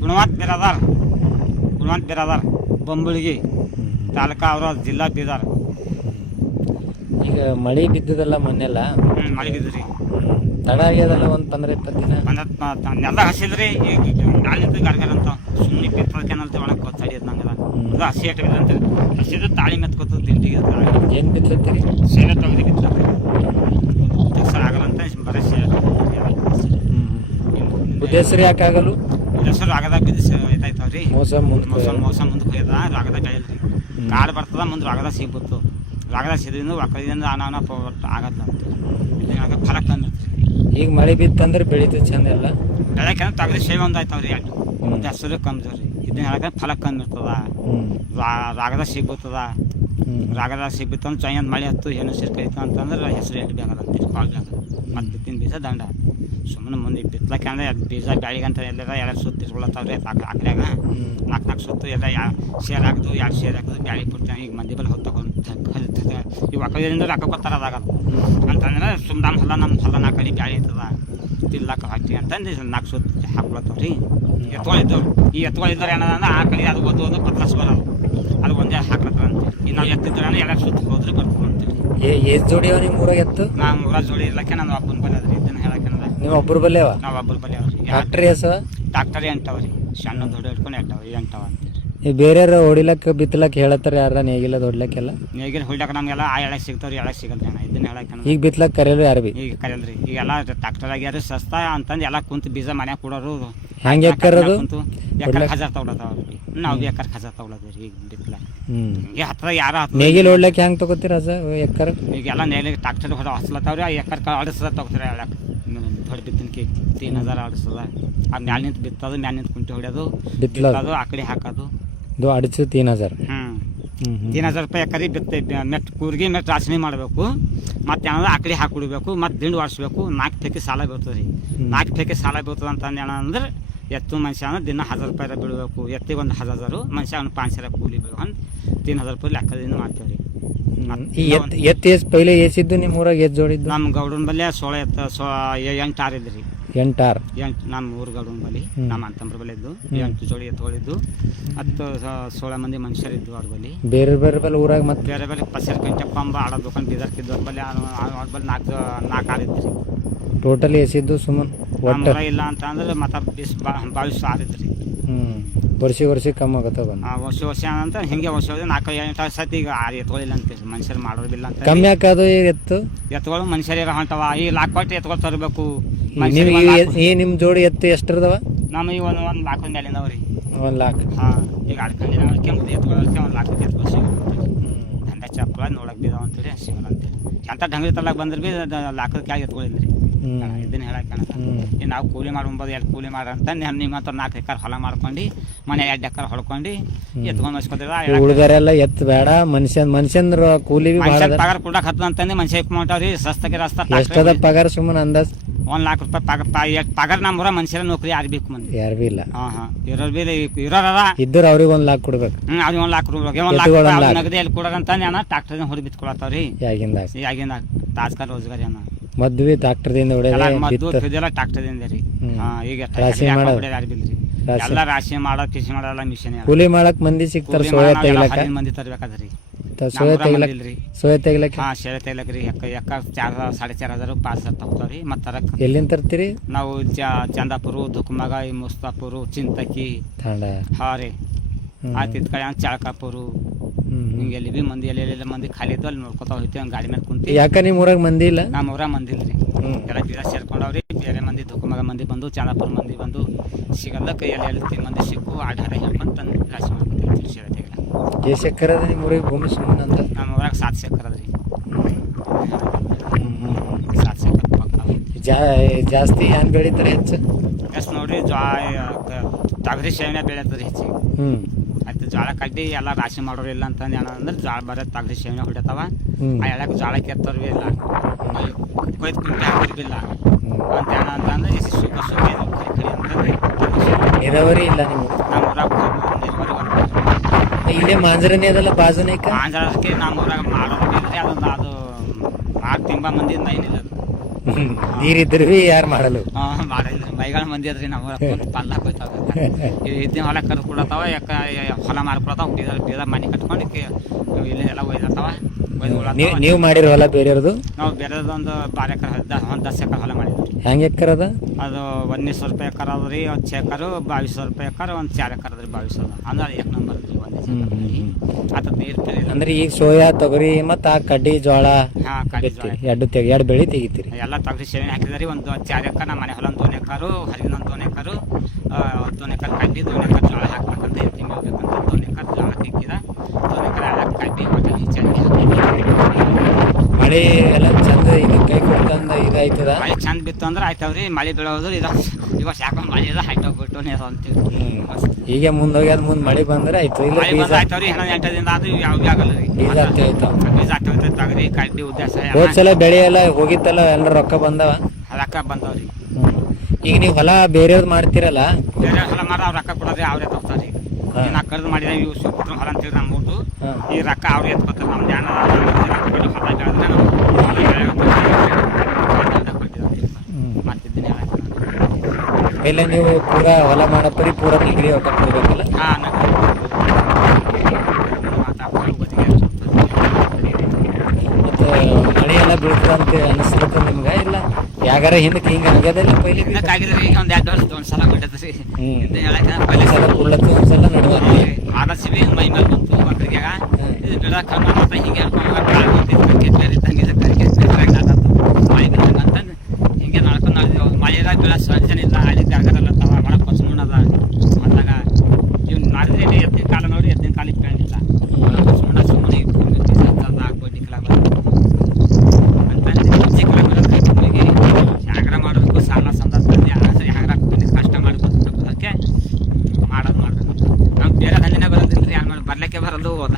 ಗುಣವಂತ ಬಿರಾದಾರ್ ಬೊಂಬಳಿಗಿ ತಾಲೂಕಾ ಅವರ ಜಿಲ್ಲಾ ಬೀದರ್. ಈಗ ಮಳೆ ಬಿದ್ದದಲ್ಲ ಮೊನ್ನೆಲ್ಲ, ಮಳೆ ಬಿದ್ದ್ರಿ, ತಡ ಆಗ್ಯದಲ್ಲ ಒಂದು 15-20 ದಿನ. ಎಲ್ಲ ಹಸಿದ್ರಿ. ಈಗ ನಾಳಿಂದ ಗರ್ಗರ್ ಅಂತ ಸುಮ್ಮನೆ ಬಿತ್ತಲ್ಕೇನಂತ ಒಳಗೆ ತಡಿಯೋದು ನಂಗಲ್ಲ. ಅದು ಹಸಿ ಅಟ್ಟ ಬಿದ್ದಂತ ಹಸಿದು ತಾಳಿ ಮೆತ್ಕೋತದ ತಿಂಡಿಗೆ. ಏನು ಬಿತ್ತತ್ತೀರಿ? ಸೇಲೆ ತೆಗ್ದು ಬಿತ್ತದ ಹೆಸರು ಆಗಲ್ಲಂತ ಬರೀ ಸೇಲೆ ಉದ್ದೇಶರು ಯಾಕೆ ಆಗಲ್ಲ? ಹೆಸರು ರಾಗದಾಗ ಬಿದ್ದು ಇದಾಯ್ತಾವ್ರಿ. ಮೋಸ ಮುಂದಕ್ಕೆ ಹೋಗ್ಯದ. ರಾಗದಾಗ ಬೆಳೆಯಲ್ರಿ, ಕಾಳು ಬರ್ತದ ಮುಂದೆ ರಾಗದಾಗ ಸಿಗ್ಬೋದು. ರಾಗದಾಗ ಸಿದ್ರಿಂದ ಒಕ್ಕಲಿಂದ ಅನಾನ ಆಗಲ್ಲ ಅಂತ ಇಲ್ಲಿ ಫಲ ಕಮ್ಮಿ ಇರ್ತದೆ. ಈಗ ಮಳೆ ಬಿತ್ತಂದ್ರೆ ಬೆಳೀತದೆ ಚಂದ ಎಲ್ಲ. ಬೆಳಗ್ಗೆ ತಗದು ಸೇವೆ ಒಂದು ಆಯ್ತಾವ್ರಿ. ಮುಂದೆ ಹೆಸರು ಕಮ್ಮಿ ರೀ. ಇದನ್ನ ಹೇಳಕ್ಕೆ ಫಲ ಕಮ್ಮಿ ಇರ್ತದ. ರಾಗದಾಗ ಸಿಗ್ಬೋತದ. ರಾಗದಾಗ ಸಿಗ್ಬಿತ್ತಂದ್ರೆ ಚೈನದ ಮಳೆ ಹತ್ತು ಏನು ಸಿರ್ಕೈತು ಅಂತಂದ್ರೆ ಹೆಸರು ಎಟ್ಟು ಬೇಕಲ್ಲ ಅಂತೀರಿ. ಕಾಳು ಬೇಕಲ್ಲ ಮತ್ತು ಬಿತ್ತಿನ ಬೀಜ ದಂಡ. ಸುಮ್ಮನೆ ಮುಂದೆ ಬಿತ್ತಲಕ್ಕೆ ಅಂದರೆ ಬೀಜ ಬೆಳಿಗಂತ ಎಲ್ಲರ ಎರಡು ಸುತ್ತು ಇಟ್ಕೊಳತ್ತಾವ್ರಿ. ಆಕಡ್ಯಾಗ 4 ಸುತ್ತು ಎಲ್ಲ ಶೇರ್ ಹಾಕಿದ್ವು, 2 ಶೇರ್ ಹಾಕಿದ್ವು, ಬ್ಯಾಳಿ ಬಿಡ್ತೇವೆ. ಈಗ ಮಂದಿ ಬಲ್ಲಿ ಹೊತ್ತು ಈ ಒಕ್ಕಲಿಂದ ರೊಕ್ಕ ಕೊಡ್ತಾರ ಅದಾಗಲ್ಲ ಅಂತಂದ್ರೆ ಸುಮ್ಮನೆ ನಮ್ಮ ಹೊಲ 4 ಕಡೆ ಬ್ಯಾಳಿ ಇರ್ತದ ತಿಲ್ಲಕ್ಕೆ ಹಾಕ್ತೀವಿ ಅಂತಂದು 4 ಸುತ್ತು ಹಾಕ್ಕೊಳತ್ತವ್ರಿ. ಎತ್ಗಳಿದ್ದವ್ರು ಈ ಎತ್ಗಳಿದ್ದವ್ರು ಏನದಂದ್ರೆ ಆ ಕಡೆ ಅದು ಒಂದು ಪತ್ಲಸ್ ಬರೋದು ಅದು ಒಂದೇ ಹಾಕ್ಲತ್ತಾರ ಅಂತೀವಿ. ಈಗ ನಾವು ಎತ್ತಿದ್ರೆ 2 ಸುತ್ತು ಹೋದ್ರೆ ಬರ್ತದೆ ಅಂತೀವಿ. ಎಷ್ಟು ಜೋಡಿ ಅವ ನಿಮ್ಮ ಊರಾಗ ಎತ್ತು? ನಾವು ಊರಾಗ ಜೋಡಿ ಇರ್ಲಕ್ಕೆ ನಾನು ಒಬ್ಬನ ಬಲ್ಲಿ ಅದ್ರಿ. ಇದನ್ನ ಹೇಳಕ್ಕೆ ನೀವು ಒಬ್ಬರು ಬಲ್ಲಿ ಅವ? ನಾವು ಒಬ್ಬರು ಬಲ್ಲಿ ಅವ್ರಿ. ಟ್ಯಾಕ್ಟ್ರಿ ಹೆಸವ? ಟ್ಯಾಕ್ಟರಿ ಎಂಟವ್ರಿ. ಸಣ್ಣ ದೊಡ್ಡ ಹಿಡ್ಕೊಂಡು ಎಂಟವ ಅಂತೀವಿ. ಈ ಬೇರೆಯವ್ರು ಹೊಡಿಲಕ್ಕೆ ಬಿತ್ತಲಕ್ಕೆ ಹೇಳತ್ತಾರ ಯಾರ ನೇಗಿಲ್ಲ ಹೊಡ್ಲಕ್ಕೆಲ್ಲ? ನೇಗಿಲ್ ಹೊಡ್ಲಕ್ಕೆ ನಮಗೆಲ್ಲ ಆ ಎಳೆ ಸಿಗ್ತಾವ್ರಿ, ಎಳೆ ಸಿಗಲ್ರಿ ಅಣ್ಣ. ಇದನ್ನ ಹೇಳಕ್ಕೆ ಈಗ ಬಿತ್ತಲಕ್ಕೆ ಕರೆಯಲ್ಲ ಯಾರು ಬಿ? ಈಗ ಕರೆಯಲ್ರಿ. ಈಗೆಲ್ಲ ಟ್ಯಾಕ್ಟರ್ ಆಗ್ಯಾರ ಸಸ್ತಾ ಅಂತಂದು ಎಲ್ಲ ಕುಂತು ಬೀಜ ಮನ್ಯಾಗ ಕೊಡೋರು. ಹಂಗೆ ಎಕ್ಕರದು ಎಕರ್ 1000 ತಗೊಳತಾವ್ರಿ. ನಾವು ಎಕರ್ 1000 ತಗೊಳದ್ರಿ. ಈಗ ಬಿತ್ತಲ ಹಿಂಗೆ ಹತ್ರ ಯಾರ ನೇಗಿಲ್ ಹೊಡ್ಲಕ್ಕೆ ಹೆಂಗೆ ತಗೋತೀರ ಎಕ್ಕರ್? ಈಗೆಲ್ಲ ನೇಗಿಲ್ ಟ್ಯಾಕ್ಟರ್ ಹಸ್ಲತ್ತಾವ್ರಿ. ಆ ಎಕರ್ ಆಡಿಸದ ತಗೋತಾರೆ. ಹೇಳಕ್ಕೆ ದೊಡ್ಡ ಬಿತ್ತಿನಕ್ಕೆ 3000 ಆಡಿಸದ. ಆ ಮ್ಯಾಲ ನಿಂತು ಬಿತ್ತೋದು, ಮ್ಯಾಲ ನಿಂತು ಕುಂಟಿ ಹೊಡ್ಯೋದು, ಬಿತ್ತೋದು, ಆ ಕಡೆ ಹಾಕೋದು. ಇದು ಅಡಿಸು 3000. 3000 ರೂಪಾಯಿ ಎಕರೆ ಬಿತ್ತೆ. ಮೆಟ್ ಕೂರ್ಗಿ ಮೆಟ್ ರಾಸಣೆ ಮಾಡಬೇಕು. ಮತ್ತು ಏನಾದ್ರು ಆ ಕಡೆ ಹಾಕಿಡ್ಬೇಕು. ಮತ್ತು ದಿಂಡು ವಾಡಿಸ್ಬೇಕು. 4 ಫೇಕೆ ಸಾಲ ಬೀಳ್ತದೆ ರೀ. 4 ಫೇಕೆ ಸಾಲ ಬೀಳ್ತದೆ ಅಂತಂದು ಏನಂದ್ರೆ ಎತ್ತು ಮನುಷ್ಯ ಅಂದ್ರೆ ದಿನ 1000 ರೂಪಾಯಿ ಬೀಳಬೇಕು. ಎತ್ತಿಗೆ ಒಂದು 1000, ಮನುಷ್ಯ ಒಂದು 500 ಕೂಲಿ ಬೀಳು ಅಂತ 3000 ರೂಪಾಯಿ ಲೆಕ್ಕದಿಂದ ಮಾಡ್ತೇವೆ ರೀ. ಎತ್ತು ಎಷ್ಟು ಪೈಲೆ ಎಸಿದ್ದು ನಿಮ್ಮ ಊರಾಗ? ಎಷ್ಟು ಜೋಡಿದ್ದು? ನಮ್ಮ ಗೌಡನ ಬಲ್ಲಿ 16 ಎತ್ತು 8 ಆರು ಇದ್ರಿ. 8 ಆರು? 8 ನಮ್ಮ ಊರು ಗೌಡನ ಬಲ್ಲಿ ನಮ್ಮ ಅಂತಂಬ್ರ ಬಲ್ಲಿ ಇದ್ದು 8 ಜೋಡಿ ಎತ್ತುಗಳಿದ್ದು. 16 ಮಂದಿ ಮನುಷ್ಯರಿದ್ದು ಅವ್ರ ಬಲ್ಲಿ. ಬೇರೆ ಬಲ್ಲಿ ಊರಾಗ ಮತ್ತೆ ಬೇರೆ ಬಲ್ಲಿ ಪಸರ್ ಕಂಟಪ್ಪ ಆಡೋ ದುಕಾನ್ ಬೀದರ್ಕಿದ್ದು ಅವ್ರ ಬಲ್ಲಿ. ಅವ್ರ ಬಲ್ಲಿ 4 ಆರು ಇದ್ರಿ. ಟೋಟಲಿ ಎಸಿದ್ದು ಸುಮ್ಮನೆ ಒಟ್ಟು ಇಲ್ಲ ಅಂತ ಅಂದ್ರೆ ಮತ್ತೆ 22 ಆರು ಇದ್ರಿ. ವರ್ಷ ಕಮ್ಮಿ ಆಗತ್ತ ಬಂದು ವರ್ಷ ಅಂತ ಹಿಂಗೆ ವರ್ಷ 4-8 ಸತಿ ಈಗ 6 ಎತ್ತುಗಳಿಲ್ಲ ಅಂತೀರಿ. ಮನುಷ್ಯರು ಮಾಡೋದಿಲ್ಲ ಅಂತ ಕಮ್ಮಿ ಹಾಕೋದು. ಎತ್ತುಗಳು ಮನುಷ್ಯರ ಹೊಂಟವ. ಈ ಲಾಕ್ಕೊಟ್ಟು ಎತ್ತುಗಳು ತರಬೇಕು. ನಿಮ್ಮ ಜೋಡಿ ಎತ್ತು ಎಷ್ಟಿರ್ದವ? ನಮ್ಮ ಈಗ ಒಂದು ಲಾಖದ ಮೇಲಿಂದ ಅವ್ರಿ. 1 ಲಾಖ? ಹಾಂ. ಈಗ ಅಡ್ಕೊಂಡು ಎತ್ತುಗಳಕ್ಕೆ 1 ಲಾಖದ ಎತ್ತುಗಳು ಸಿಗುತ್ತೆ. ದಂಡ ಚಪ್ಪಲ ನೋಡಕ್ಕೆ ಬಿದ್ದಾವ ಅಂತೇಳಿ ಸಿಗಲ್ಲ ಅಂತೇಳಿ. ಎಂಥ ಢಂಗ್ರಿ ತಲಾಕ್ ಬಂದ್ರೆ ಭೀ ಲಾಖದ ಕೆಳಗೆ ಎತ್ತುಗಳಿದ್ರಿ. ಇದನ್ನ ಹೇಳಕ್ಕೆ ಈಗ ನಾವು ಕೂಲಿ ಮಾಡ್ಬೋದು. 2 ಕೂಲಿ ಮಾಡ್ರಂತ ನಿಮ್ಮ ಹತ್ರ 4 ಎಕರೆ ಹೊಲ ಮಾಡ್ಕೊಂಡು ಮನೆ 2 ಎಕರೆ ಹೊಡ್ಕೊಂಡು ಎತ್ಕೊಂಡು ವಸ್ಕೊತೀರ. ಉಳಿದಾರೆಲ್ಲ ಎತ್ತು ಬೇಡ. ಮನುಷ್ಯಂದ್ರ ಕೂಲಿ ಪಗಾರ ಕೊಡಕ್ಕೆ ಹತ್ತದ ಅಂತಂದು ಮನುಷ್ಯ ಮಾಡ್ತಾವ್ರಿ. ಸಸ್ತಕ್ಕೆ ರಸ್ತ ಎಷ್ಟದ ಪಗಾರ? ಸುಮ್ಮನೆ ಅಂದಾಜ್ 1 ಲಾಖ ರೂಪಾಯಿ ಪಗಾರ. ನಮ್ಮೂರ ಮನುಷ್ಯರ ನೌಕರಿ ಯಾರು ಬೇಕು ಮಂದಿ? ಯಾರು ಬಿ ಇಲ್ಲ. ಇರೋರು ಬಿ ಇರೋರ ಇದ್ದರು ಅವ್ರಿಗೆ 1 ಲಾಖ ಕೊಡ್ಬೇಕು. ಅವ್ರಿಗೆ 1 ಲಾಖ ಕೊಡ್ಬೇಕು. 1 ಲಾಖ ನಗದಿ ಎಲ್ಲಿ ಕೊಡೋದಂತ ಟ್ರಾಕ್ಟರ್ ಹೊಡಿ ಬಿತ್ಕೊಳತ್ತಾವ್ರಿ. ಯಾಗಿಂದ ತಾಸ್ಕರ್ ರೋಜಗಾರಿ ಅನ್ನ ಮದ್ವಿ ಟ್ರಾಕ್ಟರ್ದಿಂದ ಹೊಡೆಲ್ಲ ಟ್ರಾಕ್ಟರ್ದಿಂದ ರೀ. ಈಗ ಎಲ್ಲ ರಾಶಿ ಮಾಡೋ ಕೃಷಿ ಮಾಡೋಲ್ಲ ಮಿಷನ್. ಕೂಲಿ ಮಾಡಕ್ ಮಂದಿ ಸಿಗ್ತಾರ? ಮಂದಿ ತರ್ಬೇಕಾದ್ರಿ. ಸೋಯಾ ತೆಗಿಲಕ್ಕೆ? ಶೇಳೆ ತೆಗಿಲಕ್ರಿ. ಎಕ್ಕ 4,500 5,000 ತಗೋತಾವ್ರಿ. ಮತ್ತೆ ತರಕ್ ಎಲ್ಲಿಂದ ತರ್ತೀರಿ? ನಾವು ಚಂದಾಪುರ, ದುಕ್ಮಗ, ಮುಸ್ತಾಪುರ, ಚಿಂತಕಿ, ಹಾ ರೀ. ಆಯ್ತು ಇದ್ ಕಡೆ ಚಾಳಕಾಪುರ. ಹಿಂಗೆ ಎಲ್ಲಿ ಬಿ ಮಂದಿ ಎಲ್ಲ ಮಂದಿ ಖಾಲಿ ಇದ್ದು ಅಲ್ಲಿ ನೋಡ್ಕೊತಾ ಹೋಗ್ತೀವಿ. ಗಾಡಿ ಮೇಲೆ ಕುಂತಿ. ಯಾಕ ನಿಮ್ಮ ಊರಾಗ ಮಂದಿ ಇಲ್ಲ? ನಮ್ಮ ಊರಾಗ ಮಂದಿ ಇಲ್ರಿ. ಎಲ್ಲ ಬೀರ ಸೇರ್ಕೊಂಡವ್ರಿ. ಬೇರೆ ಮಂದಿ ದುಕ್ಮಗ ಮಂದಿ ಬಂದು, ಚಂದಾಪುರ ಮಂದಿ ಬಂದು ಸಿಗಲ್ಲ. ಕೈಯಲ್ಲಿ ಮಂದಿ ಸಿಕ್ಕು ಆಢಾರ ಹೇಳ್ಕೊಂಡು ತಂದು ರಾಶಿ ಮಾಡ್ಕೊತೀವಿ. ಶೇಳೆ ತೆಗಿಲ ಎಷ್ಟು ಎಕರೆ ಅದ ನಿಮ್ಮ ಊರಿಗೆ ಭೂಮಿ? ಸುಮ್ಮನೆ ಅಂತ ನಮ್ಮ ಊರಾಗ 7 ಎಕರೆ ಅದ್ರಿ. 7 ಎಕರೆ ಪಕ್ಕ. ಜಾಸ್ತಿ ಏನ್ ಬೆಳಿತಾರೆ ಹೆಚ್ಚು? ಎಷ್ಟು ನೋಡ್ರಿ ತೊಗರಿ ಶೇವನೆ ಬೆಳೆದ್ರಿ ಹೆಚ್ಚಿಗೆ. ಆಯ್ತು ಜೋಳ ಕಡ್ಡಿ ಎಲ್ಲ ರಾಶಿ ಮಾಡೋರು ಇಲ್ಲ ಅಂತಂದು ಏನಂದ್ರೆ ಜೋಳ ಬರೋ ತೊಗರಿ ಶೇವನೆ ಹೊಡಿತಾವ. ಆ ಎಳಕ್ಕೆ ಜೋಳಕ್ಕೆ ಎತ್ತೋರು ಭೀ ಇಲ್ಲ. ಕೊಯ್ದು ಕುಂಟೆ ಹಾಕೋರು ಭೀ ಇಲ್ಲ ಅಂತ ಏನಂತಂದ್ರೆ ಸುಖ ಸುಖ ಕಡಿ ಅಂತಂದ್ರೆ ನೀರಾವರಿ ಇಲ್ಲ ನಿಮ್ಮ ನಮ್ಮ ಊರಾಗ ನೀರಾವರಿ ಇಲ್ಲೇ ಮಾಂಜರನೇ ಅದಲ್ಲ ಬಾಜುನೇಕ? ಮಾಂಜರಕ್ಕೆ ನಮ್ಮ ಊರಾಗ ಮಾಡೋದು ಇಲ್ರಿ. ಅದು 4 ತಿಂಬ ಮಂದಿಯಿಂದ ಏನಿಲ್ಲ. ನೀರಿದ್ರು ಯಾರು ಮಾಡಲು. ಮಾಡಿದ್ರಿ ಮೈಗಳ ಮಂದಿ ಅದ್ರಿ ನಾವು ಪಲ್ಲಾಕ್ ಹೋಯ್ತಾವ ಇದ್ದ ಹೊಲ ಕರ್ ಕೊಡತಾವ ಹೊಲ ಮಾರ್ಕೊಳತಾವ ಬೀದ ಮನೆ ಕಟ್ಕೊಂಡು ಇಲ್ಲಿ ಎಲ್ಲ ಒಯ್ದತಾವ ನೀವು ಮಾಡಿರೋ ಹೊಲ ಬೇರೆಯವ್ರದು? ನಾವು ಬೇರೆದೊಂದು 12 ಎಕರೆ 10 ಎಕರೆ ಹೊಲ ಮಾಡಿದ್ವಿ. ಹೆಂಗ್ ಎಕರ್ ಅದ? ಅದು 1900 ರೂಪಾಯಿ ಎಕರ್ ಅದ್ರಿ, ಒಂದು ಚೇಕರು 2200 ರೂಪಾಯಿ ಎಕರ್, ಒಂದು 4 ಎಕರ್ ಅದ್ರಿ 2200 ಅಂದ್ರೆ 1 ನಂಬರ್ ಅದ್ರಿ. ಅದ್ರ ನೀರು ಅಂದ್ರೆ ಈಗ ಸೋಯಾ ತೊಗರಿ ಮತ್ತ ಆ ಕಡ್ಡಿ ಜೋಳ ಕಡ್ಡಿ ಎರಡು ಬೆಳಿ ತೆಗಿತೀರಿ? ಎಲ್ಲ ತೊಗರಿ ಸೇವೆ ಹಾಕಿದ್ರಿ. ಒಂದು 4 ಎಕರ್ ನಮ್ಮ ಮನೆ ಹೊಲ 2 ಎಕರು, ಹೊರಗಿನ 2 ಎಕರು, 2 ಎಕರ್ ಕಡ್ಡಿ, 2 ಎಕರ್ ಜೋಳ ಹಾಕ್ಬೇಕಂತ ತಿಂಗಿ ಹೋಗ್ಬೇಕಂತ 2 ಎಕರ್ ಜೋಳ ತೆಗ್ದಿದ, 2 ಎಕರ್ ಕಡ್ಡಿ ಮತ್ತೆ ಮಳೆ ಎಲ್ಲ ಚಂದ ಇದು ಕೈ ಕೊಡ್ತಂದ ಇದಾಯ್ತದ? ಮಳೆ ಚಂದ ಬಿತ್ತು ಅಂದ್ರೆ ಆಯ್ತಾವ್ರಿ. ಮಳೆ ಬೀಳೋದು ಇವಾಗ ಯಾಕಂದ್ರೆ ಮಳೆ ಎಲ್ಲ ಹಾಯ್ತೋಗ್ಬಿಟ್ಟು ಅಂತೀವಿ. ಈಗ ಮುಂದೋಗಿ ಅದ್ ಮುಂದ್ ಮಳೆ ಬಂದ್ರೆ ಆಯ್ತು. ಇಲ್ಲ ಆಯ್ತಾವ್ರಿ 8 ದಿನ ಆದ್ರೂ ಯಾವ ಆಗಲ್ಲ ರೀ. ಬೀಜ ಆಗ್ತಾವ ತಗರಿ ಕಡ್ಡಿ ಉದ್ದೇಶ. ಹೋದ್ಸಲ ಬೆಳೆ ಎಲ್ಲ ಹೋಗಿತ್ತಲ್ಲ, ಎಲ್ಲ ರೊಕ್ಕ ಬಂದವ? ರೊಕ್ಕ ಬಂದವ್ರಿ. ಈಗ ನೀವು ಹೊಲ ಬೇರೆಯವ್ರು ಮಾಡ್ತಿರಲ್ಲ, ಬೇರೆ ಹೊಲ ಮಾರ ಅವ್ರ ರೊಕ್ಕ ಕೊಡೋದ್ರಿ ಅವ್ರೇ ತಗೋತಾರಿ. ನಾ ಕಡ್ದು ಮಾಡಿದ್ರೆ ಇವು ಶಿವಪುತ್ರ ಹೊಲ ಅಂತೇಳಿ ನಮ್ಮ ಊಟು ಈ ರೊಕ್ಕ ಅವ್ರು ಎತ್ಕೊತಾರೆ. ನಮ್ದು ಏನ ಮಾಡ್ತಿದ್ದೀನಿ. ಇಲ್ಲ ನೀವು ಪೂರಾ ಹೊಲ ಮಾಡಪ್ಪರಿ ಪೂರಾ ಡಿಗ್ರಿ ರೊಕ್ಕ ಕೊಡ್ಬೇಕಲ್ಲ? ಮತ್ತೆ ಮಳೆ ಎಲ್ಲ ಬೀಳ್ತದಂತ ಅನಿಸ್ತದ ನಿಮ್ಗೆ? ಇಲ್ಲ ಯಾಗಾರ ಹಿಂದಕ್ಕೆ ಹಿಂಗೆ ಆಗ್ಯದಲ್ಲ? ಪೈಲಿ ಆಗಿದ್ರಿ ಈಗ ಒಂದು 2 ವರ್ಷ ಒಂದ್ಸಲ ಬಿಟ್ಟದ್ರಿ. ಸಲ ಕುಳ್ಳತ್ತು ಒಂದ್ಸಲ ನಡುವೆ ಆದರ್ಶಿ ಮೈ ಮೇಲೆ ಬಂತು ಮಕ್ಕಳಿಗೆ. ಇದು ಗಿಡ ಕಣ್ಣು ಅಂತ ಹಿಂಗೆ ಹಿಂಗೆ ನಡ್ಕೊಂಡು ನಡೆದಿವಿ. ಮಳೆದಾಗ ಬೀಳ ಸಂಜನೆ ಇಲ್ಲ, ಅಲ್ಲಿ ಜಾಗದಲ್ಲ ತವ ಒಳಗೆ ಸುಮ್ಮನದ ಮತ್ತಾಗ ಇವ್ ಮಾಡಿದ್ರೆ ಎತ್ತಿನ ಕಾಲ ನೋಡಿ ಎತ್ತಿನ ಕಾಲಿಗೆ ಕೇಳಿಲ್ಲ ಸುಮ್ಮನೆ ಹಾಕ್ಬಿಟ್ಟಿಕ್ಲಾಗ ಯಾಗ್ರ ಮಾಡಬೇಕು. ಸಾಲ ಸಂದರ್ಭದಲ್ಲಿ ಯಾಗ್ರ ಕಷ್ಟ ಮಾಡ್ಕೊತಕ್ಕೆ ಮಾಡೋದು ಮಾಡ್ಬೇಕು. ನಾವು ಬೇರೆ ದಂಡಿನ ಬರೋದಿಲ್ಲ ರೀ. ಬರ್ಲಿಕ್ಕೆ ಬರಲು ಹೋದ